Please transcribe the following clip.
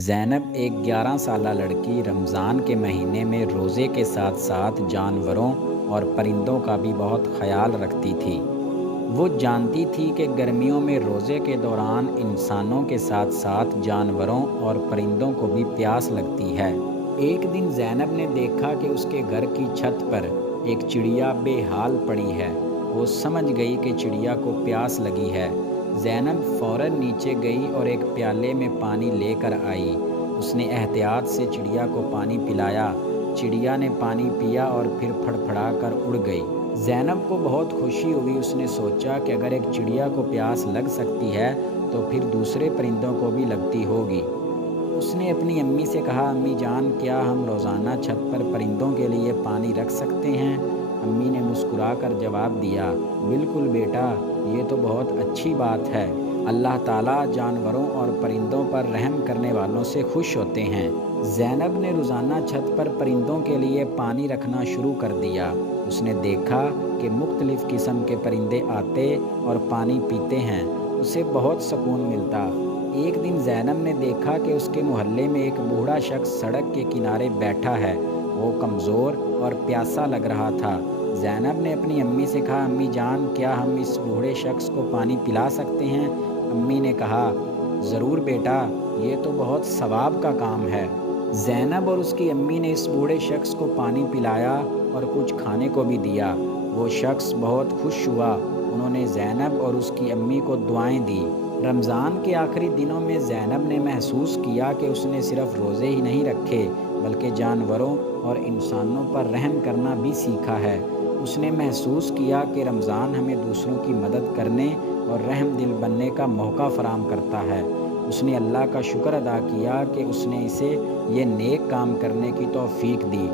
زینب ایک 11 سالہ لڑکی رمضان کے مہینے میں روزے کے ساتھ ساتھ جانوروں اور پرندوں کا بھی بہت خیال رکھتی تھی۔ وہ جانتی تھی کہ گرمیوں میں روزے کے دوران انسانوں کے ساتھ ساتھ جانوروں اور پرندوں کو بھی پیاس لگتی ہے۔ ایک دن زینب نے دیکھا کہ اس کے گھر کی چھت پر ایک چڑیا بے حال پڑی ہے۔ وہ سمجھ گئی کہ چڑیا کو پیاس لگی ہے۔ زینب فوراً نیچے گئی اور ایک پیالے میں پانی لے کر آئی۔ اس نے احتیاط سے چڑیا کو پانی پلایا۔ چڑیا نے پانی پیا اور پھر پھڑ پھڑا کر اڑ گئی۔ زینب کو بہت خوشی ہوئی۔ اس نے سوچا کہ اگر ایک چڑیا کو پیاس لگ سکتی ہے تو پھر دوسرے پرندوں کو بھی لگتی ہوگی۔ اس نے اپنی امی سے کہا، امی جان، کیا ہم روزانہ چھت پر پرندوں کے لیے پانی رکھ سکتے ہیں؟ امی نے مسکرا کر جواب دیا، بالکل بیٹا، یہ تو بہت اچھی بات ہے۔ اللہ تعالیٰ جانوروں اور پرندوں پر رحم کرنے والوں سے خوش ہوتے ہیں۔ زینب نے روزانہ چھت پر پرندوں کے لیے پانی رکھنا شروع کر دیا۔ اس نے دیکھا کہ مختلف قسم کے پرندے آتے اور پانی پیتے ہیں۔ اسے بہت سکون ملتا۔ ایک دن زینب نے دیکھا کہ اس کے محلے میں ایک بوڑھا شخص سڑک کے کنارے بیٹھا ہے۔ وہ کمزور اور پیاسا لگ رہا تھا۔ زینب نے اپنی امی سے کہا، امی جان، کیا ہم اس بوڑھے شخص کو پانی پلا سکتے ہیں؟ امی نے کہا، ضرور بیٹا، یہ تو بہت ثواب کا کام ہے۔ زینب اور اس کی امی نے اس بوڑھے شخص کو پانی پلایا اور کچھ کھانے کو بھی دیا۔ وہ شخص بہت خوش ہوا۔ انہوں نے زینب اور اس کی امی کو دعائیں دی۔ رمضان کے آخری دنوں میں زینب نے محسوس کیا کہ اس نے صرف روزے ہی نہیں رکھے بلکہ جانوروں اور انسانوں پر رحم کرنا بھی سیکھا ہے۔ اس نے محسوس کیا کہ رمضان ہمیں دوسروں کی مدد کرنے اور رحم دل بننے کا موقع فراہم کرتا ہے۔ اس نے اللہ کا شکر ادا کیا کہ اس نے اسے یہ نیک کام کرنے کی توفیق دی۔